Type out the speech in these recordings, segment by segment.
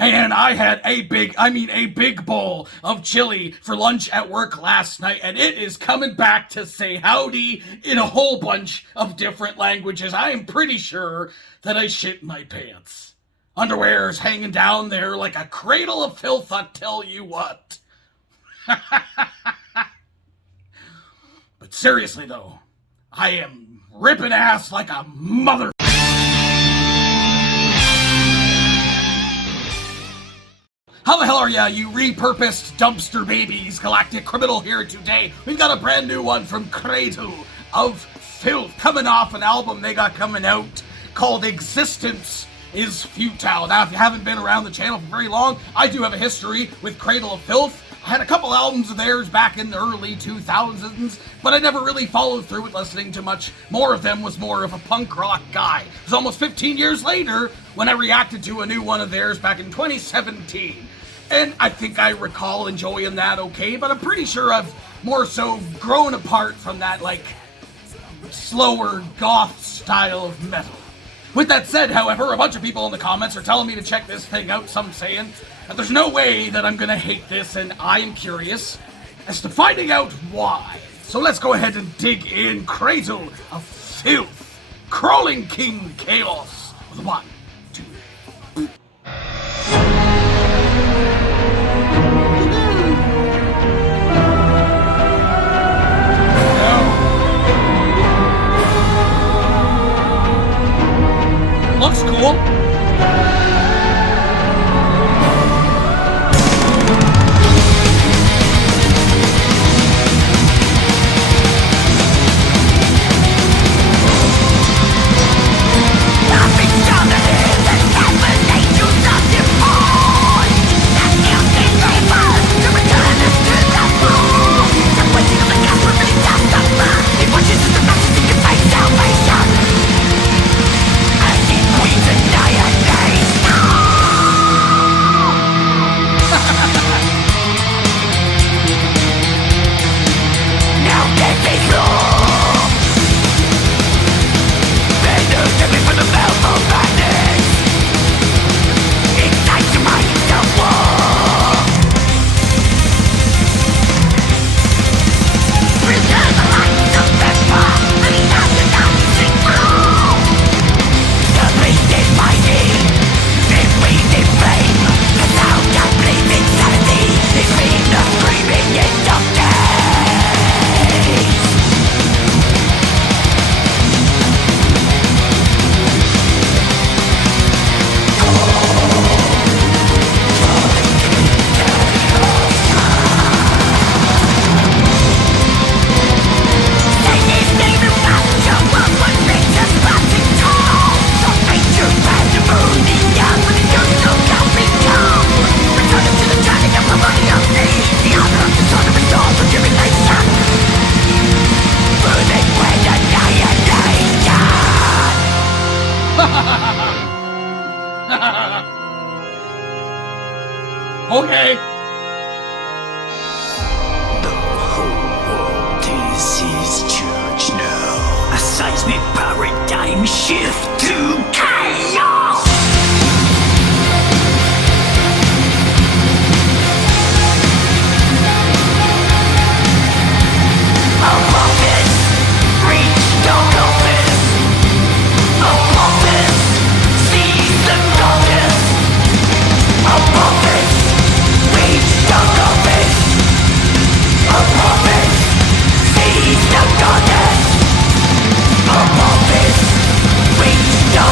Man, I had a big bowl of chili for lunch at work last night, and it is coming back to say howdy in a whole bunch of different languages. I am pretty sure that I shit my pants. Underwear's hanging down there like a cradle of filth, I tell you what. But seriously though, I am ripping ass like a mother. How the hell are ya, you repurposed dumpster babies? Galactic Criminal here today. We've got a brand new one from CRADLE of FILTH, coming off an album they got coming out called Existence is Futile. Now, if you haven't been around the channel for very long, I do have a history with CRADLE of FILTH. I had a couple albums of theirs back in the early 2000s, but I never really followed through with listening to much more of them, was more of a punk rock guy. It was almost 15 years later when I reacted to a new one of theirs back in 2017. And I think I recall enjoying that okay, but I'm pretty sure I've more so grown apart from that, like, slower goth style of metal. With that said, however, a bunch of people in the comments are telling me to check this thing out, some saying that there's no way that I'm gonna hate this, and I am curious as to finding out why. So let's go ahead and dig in. CRADLE of FILTH, Crawling King Chaos, with 1, 2, looks cool. Okay. The whole world is his church now. A seismic paradigm shift to chaos. A prophet reached the office. A prophet sees the darkness. A prophet reached the office. A prophet sees the darkness. A prophet reached the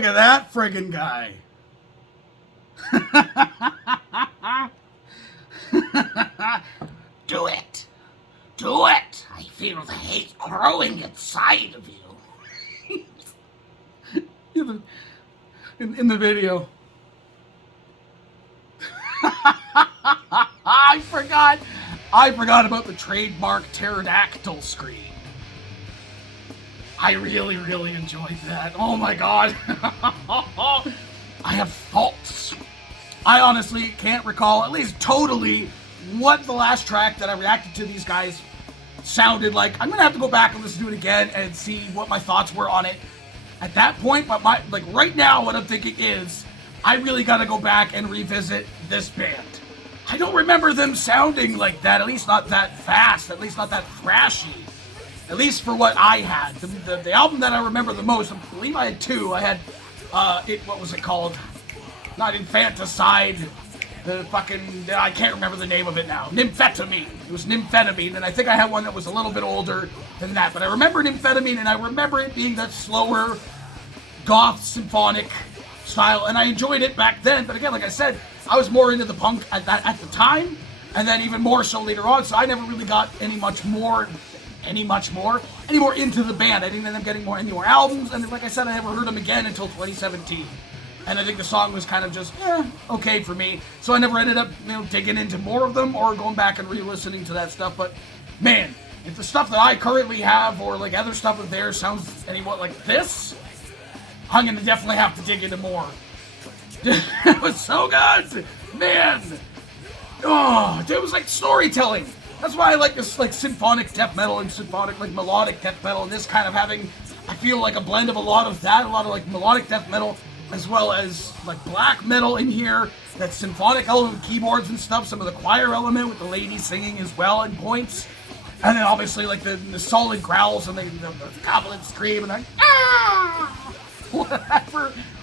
Look at that friggin' guy. Do it. Do it. I feel the hate growing inside of you. In the video. I forgot about the trademark pterodactyl scream. I really, really enjoyed that. Oh my god. I have faults. I honestly can't recall, at least totally, what the last track that I reacted to these guys sounded like. I'm gonna have to go back and listen to it again and see what my thoughts were on it at that point. But right now, what I'm thinking is, I really gotta go back and revisit this band. I don't remember them sounding like that, at least not that fast, at least not that thrashy. At least for what I had. The album that I remember the most, I believe I had two. I had, what was it called? Not Infanticide. I can't remember the name of it now. Nymphetamine. It was Nymphetamine, and I think I had one that was a little bit older than that. But I remember Nymphetamine, and I remember it being that slower, goth, symphonic style, and I enjoyed it back then. But again, like I said, I was more into the punk at the time, and then even more so later on, so I never really got any more into the band. I didn't end up getting any more albums, and like I said, I never heard them again until 2017. And I think the song was kind of just, okay for me. So I never ended up, digging into more of them or going back and re-listening to that stuff. But man, if the stuff that I currently have or like other stuff of theirs sounds anyone like this, I'm gonna definitely have to dig into more. It was so good, man. Oh, it was like storytelling. That's why I like this like symphonic death metal and symphonic like melodic death metal, and this kind of having, I feel like a blend of a lot of that, a lot of like melodic death metal, as well as like black metal in here, that symphonic element with keyboards and stuff, some of the choir element with the ladies singing as well in points, and then obviously like the solid growls and the goblin scream and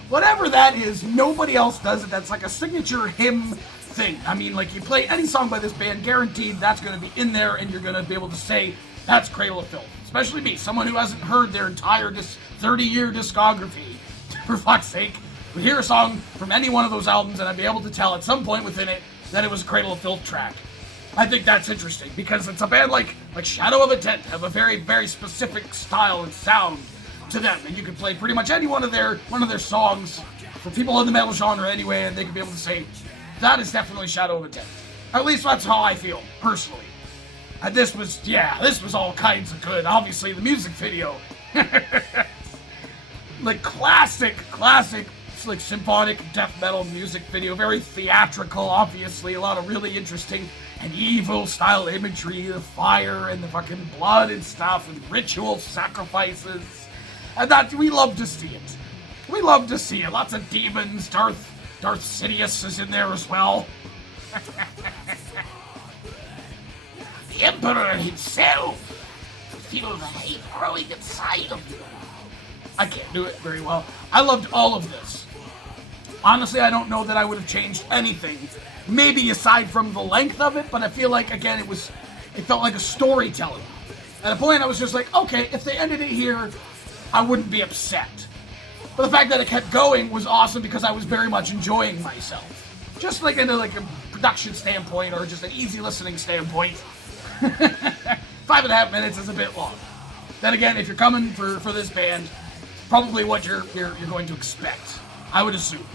whatever that is, nobody else does it. That's like a signature hymn thing. I mean, like you play any song by this band, guaranteed that's going to be in there, and you're going to be able to say that's Cradle of Filth. Especially me, someone who hasn't heard their entire 30-year discography. For fuck's sake, would hear a song from any one of those albums, and I'd be able to tell at some point within it that it was a Cradle of Filth track. I think that's interesting because it's a band like Shadow of a Tent have a very, very specific style and sound to them, and you can play pretty much any one of their songs for people in the metal genre anyway, and they can be able to say that is definitely Shadow of a Tent. At least that's how I feel personally. And this was all kinds of good. Obviously, the music video, like classic, like symphonic death metal music video, very theatrical. Obviously, a lot of really interesting and evil style imagery, the fire and the fucking blood and stuff, and ritual sacrifices. And that, we love to see it. We love to see it. Lots of demons. Darth Sidious is in there as well. The Emperor himself. Feel the hate growing inside of you. I can't do it very well. I loved all of this. Honestly, I don't know that I would have changed anything. Maybe aside from the length of it, but I feel like, again, it felt like a storytelling. At a point, I was just like, okay, if they ended it here, I wouldn't be upset. But the fact that it kept going was awesome because I was very much enjoying myself. Just like in a production standpoint or just an easy listening standpoint. 5.5 minutes is a bit long. Then again, if you're coming for this band, probably what you're going to expect, I would assume.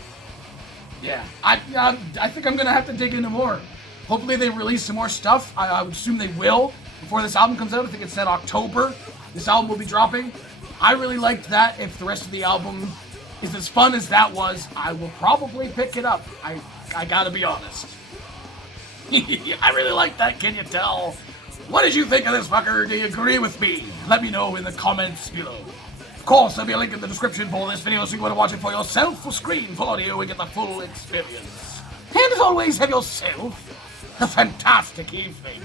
Yeah, I think I'm gonna have to dig into more. Hopefully they release some more stuff. I would assume they will before this album comes out. I think it said October. This album will be dropping. I really liked that. If the rest of the album is as fun as that was, I will probably pick it up. I gotta be honest. I really like that, can you tell? What did you think of this fucker? Do you agree with me? Let me know in the comments below. Of course, there'll be a link in the description for this video so you want to watch it for yourself, full screen, full audio, and get the full experience. And as always, have yourself a fantastic evening.